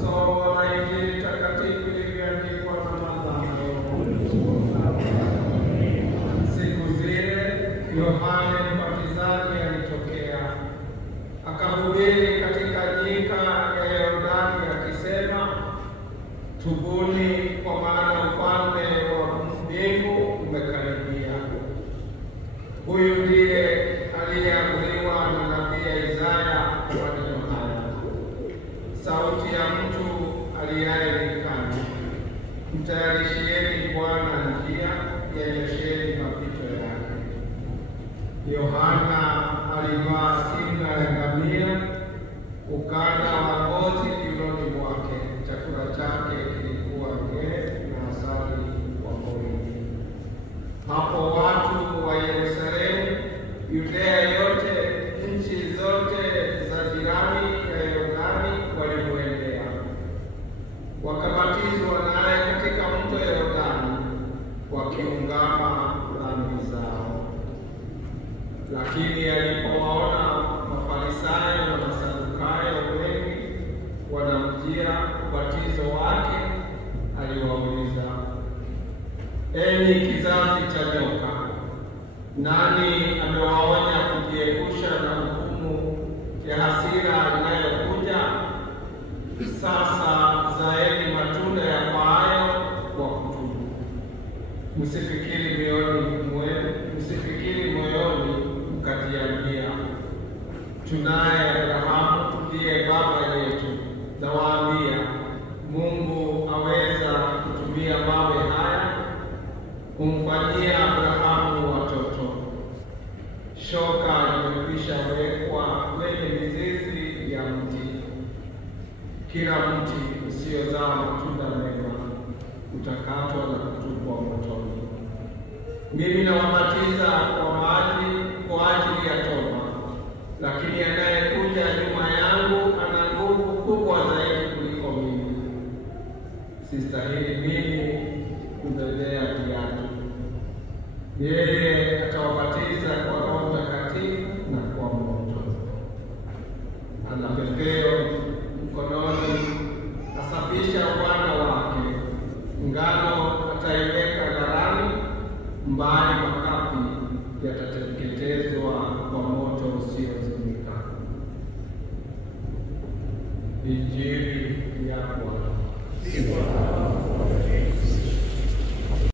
Somo la Injili takatifu liliandikwa na Mathayo. Siku zile Yohane Mbatizaji alitokea, akahubiri katika nyika ya Yordani akisema, tubuni, kwa maana ufalme wa mbingu umekaribia. Huyu ndiye aliyeamriwa na nabii Isaya kwa maneno haya, sauti ya mtu aliaye nyikani, mtayarishieni Bwana njia, yanyosheni mapito yake. Yohana alivaa singa ya ngamia, ukanda wa ngozi kiunoni mwake, chakula chake kilikuwa ng'e na asali wa porini. Hapo watu wa Yerusalemu, Yudea yote, nchi zote za jirani ya Yordani walimwendea, wakabatizwa naye katika mto Yordani, wakiungama dhambi zao. Lakini alipowaona Mafarisayo na Masadukayo wengi wanamjia ubatizo wake, aliwauliza, enyi kizazi cha nyoka, nani amewaonya kujiepusha na hukumu ya hasira inayokuja? Sasa zaeni matunda yafaayo kwa kutubu. Msifikiri moyoni mkajiambia, tunaye Abrahamu ndiye baba yetu. Nawaambia, Mungu aweza kutumia mawe haya kumfanyia Abrahamu watoto. Shoka limekwisha wekwa kwenye mizizi ya mti. Kila mti usiozaa matunda mema utakatwa na kutupwa motoni. Mimi nawabatiza kwa maji kwa ajili ya toba, lakini anayekuja nyuma yangu ana nguvu kubwa zaidi kuliko mimi. Sistahili mimi kubebea viatu. Yeye atawabatiza kwa Roho Mtakatifu na kwa moto. Ana pepeo mkononi, asafisha uwanda wake. Ngano ataiweka ghalani, mbali makapi yatateketezwa kwa moto usiozimika. Injili ya Bwana.